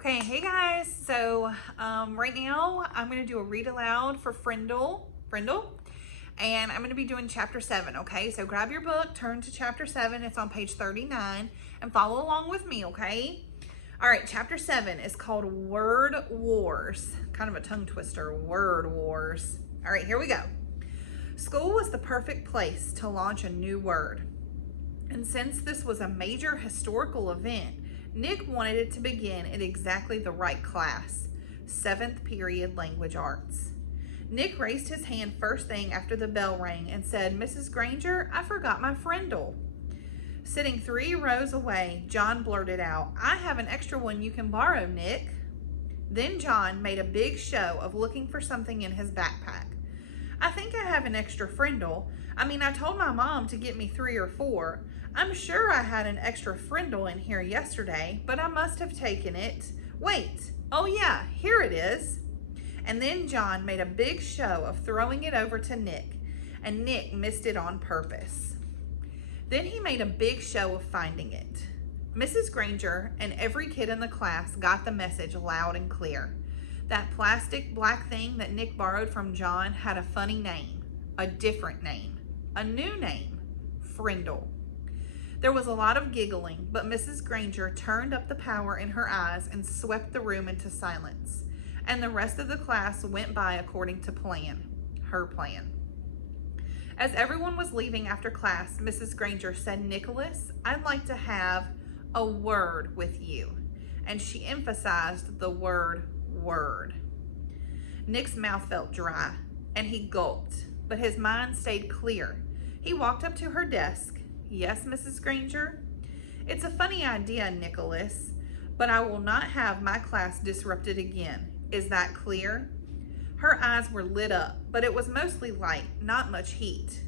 Okay, hey guys. So right now I'm going to do a read aloud for Frindle, and I'm going to be doing chapter 7. Okay, so grab your book, turn to chapter 7. It's on page 39, and follow along with me. Okay. All right, chapter 7 is called Word Wars. Kind of a tongue twister. Word Wars. All right, here we go. School was the perfect place to launch a new word. And since this was a major historical event, Nick wanted it to begin in exactly the right class, 7th period language arts. Nick raised his hand first thing after the bell rang and said, "Mrs. Granger, I forgot my Frindle." Sitting 3 rows away, John blurted out, "I have an extra one you can borrow, Nick." Then John made a big show of looking for something in his backpack. "I think I have an extra Frindle. I told my mom to get me 3 or 4. I'm sure I had an extra Frindle in here yesterday, but I must have taken it. Wait, oh yeah, here it is." And then John made a big show of throwing it over to Nick, and Nick missed it on purpose. Then he made a big show of finding it. Mrs. Granger and every kid in the class got the message loud and clear. That plastic black thing that Nick borrowed from John had a funny name, a different name, a new name, Frindle. There was a lot of giggling, but Mrs. Granger turned up the power in her eyes and swept the room into silence. And the rest of the class went by according to plan, her plan. As everyone was leaving after class, Mrs. Granger said, "Nicholas, I'd like to have a word with you." And she emphasized the word word. Nick's mouth felt dry, and he gulped, but his mind stayed clear. He walked up to her desk. "Yes, Mrs. Granger?" "It's a funny idea, Nicholas, but I will not have my class disrupted again. Is that clear?" Her eyes were lit up, but it was mostly light, not much heat.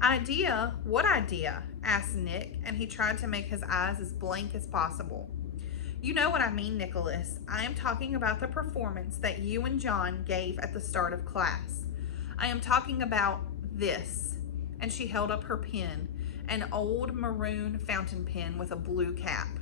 "Idea? What idea?" asked Nick, and he tried to make his eyes as blank as possible. "You know what I mean, Nicholas. I am talking about the performance that you and John gave at the start of class. I am talking about this." And she held up her pen, an old maroon fountain pen with a blue cap.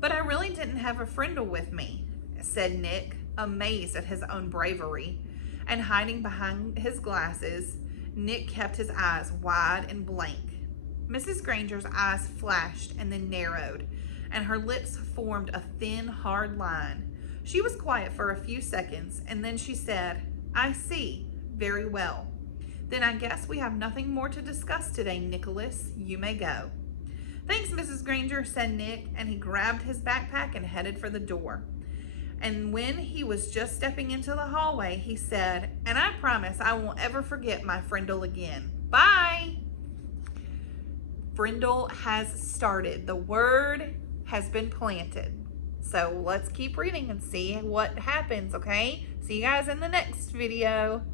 "But I really didn't have a Frindle with me," said Nick, amazed at his own bravery. And hiding behind his glasses, Nick kept his eyes wide and blank. Mrs. Granger's eyes flashed and then narrowed, and her lips formed a thin, hard line. She was quiet for a few seconds, and then she said, "I see. Very well. Then I guess we have nothing more to discuss today, Nicholas. You may go." "Thanks, Mrs. Granger," said Nick, and he grabbed his backpack and headed for the door. And when he was just stepping into the hallway, he said, "And I promise I won't ever forget my Frindle again. Bye." Frindle has started. The word has been planted. So let's keep reading and see what happens, okay? See you guys in the next video.